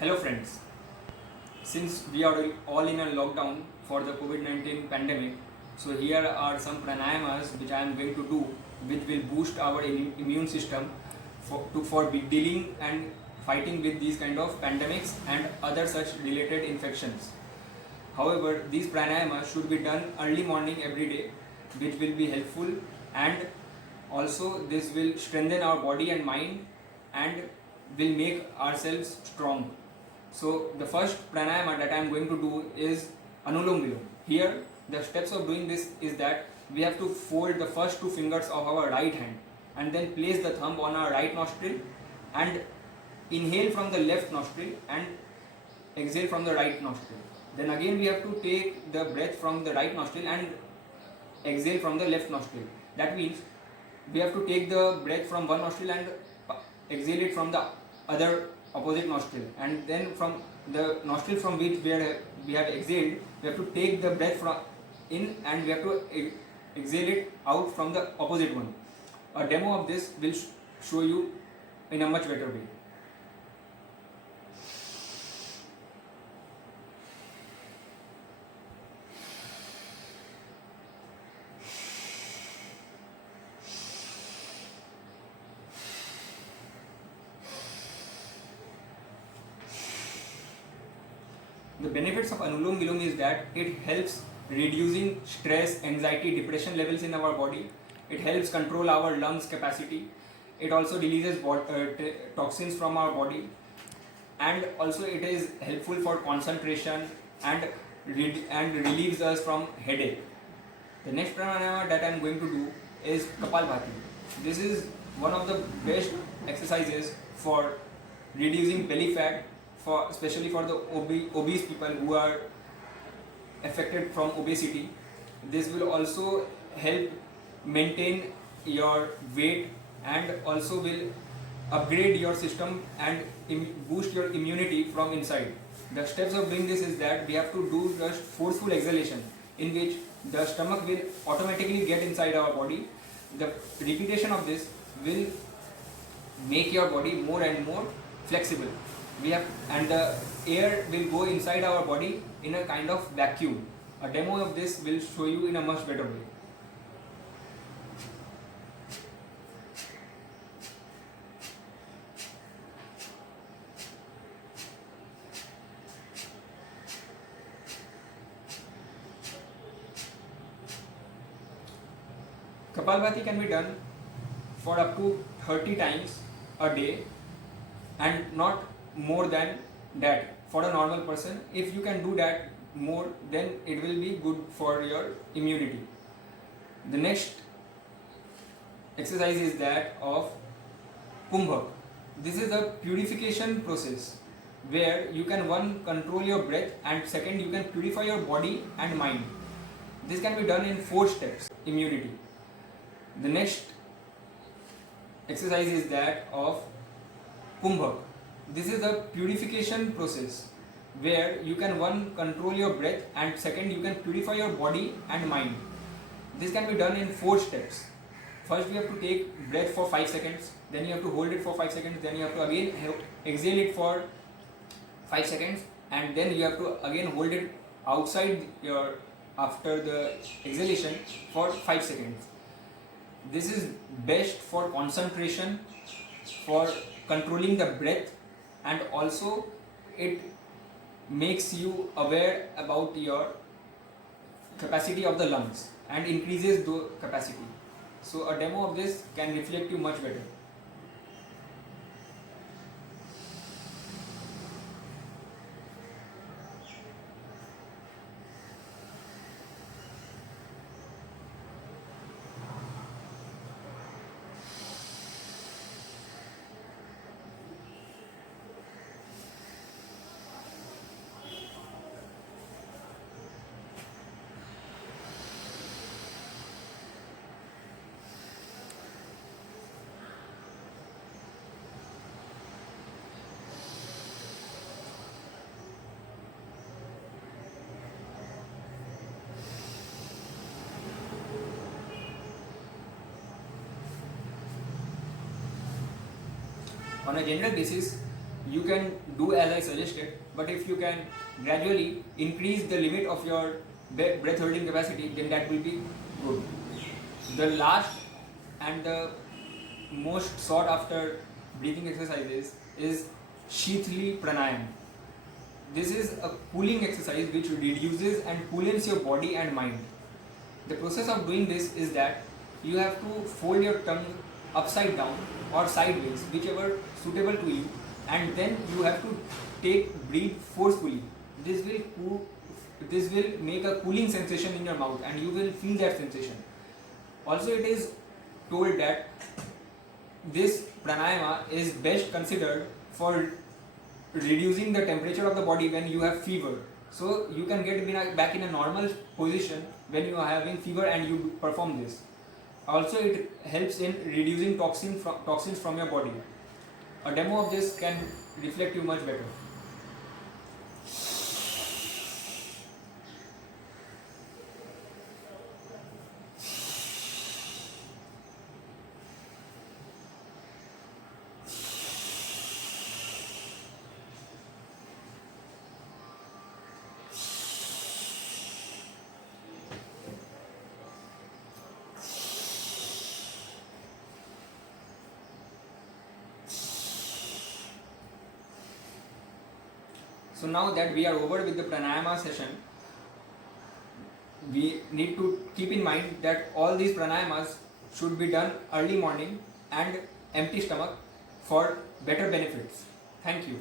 Hello friends, since we are all in a lockdown for the COVID-19 pandemic, so here are some pranayamas which I am going to do which will boost our immune system for dealing and fighting with these kind of pandemics and other such related infections. However, these pranayamas should be done early morning every day, which will be helpful, and also this will strengthen our body and mind and will make ourselves strong. So the first pranayama that I am going to do is Anulom Vilom. Here the steps of doing this is that we have to fold the first two fingers of our right hand and then place the thumb on our right nostril and inhale from the left nostril and exhale from the right nostril. Then again we have to take the breath from the right nostril and exhale from the left nostril. That means we have to take the breath from one nostril and exhale it from the other opposite nostril, and then from the nostril from which we have exhaled, we have to take the breath from in and we have to exhale it out from the opposite one. A demo of this will show you in a much better way. The benefits of Anulom Vilom is that it helps reducing stress, anxiety, depression levels in our body. It helps control our lungs capacity. It also releases toxins from our body, and also it is helpful for concentration and relieves us from headache. The next pranayama that I am going to do is Kapalbhati. This is one of the best exercises for reducing belly fat, especially for the obese people who are affected from obesity. This will also help maintain your weight and also will upgrade your system and boost your immunity from inside. The steps of doing this is that we have to do just forceful exhalation in which the stomach will automatically get inside our body. The repetition of this will make your body more and more flexible. And the air will go inside our body in a kind of vacuum. A demo of this will show you in a much better way. Kapalbhati can be done for up to 30 times a day and not more than that for a normal person. If you can do that more, then it will be good for your immunity. The next exercise is that of Kumbhak. This is a purification process where you can control your breath and second you can purify your body and mind. This can be done in 4 steps. Immunity. The next exercise is that of Kumbhak. This is a purification process where you can control your breath and second you can purify your body and mind. This can be done in 4 steps. First we have to take breath for 5 seconds, then you have to hold it for 5 seconds, then you have to again exhale it for 5 seconds, and then you have to again hold it outside after the exhalation for 5 seconds. This is best for concentration, for controlling the breath, and also it makes you aware about your capacity of the lungs and increases the capacity. So a demo of this can reflect you much better. On a general basis, you can do as I suggested, but if you can gradually increase the limit of your breath holding capacity, then that will be good. The last and the most sought after breathing exercises is Sheathli Pranayam. This is a cooling exercise which reduces and cools your body and mind. The process of doing this is that you have to fold your tongue upside down or sideways, whichever suitable to you, and then you have to breathe forcefully. This will make a cooling sensation in your mouth, and you will feel that sensation. Also, it is told that this pranayama is best considered for reducing the temperature of the body when you have fever. So you can get back in a normal position when you are having fever and you perform this. Also, it helps in reducing toxins from your body. A demo of this can reflect you much better. So now that we are over with the pranayama session, we need to keep in mind that all these pranayamas should be done early morning and empty stomach for better benefits. Thank you.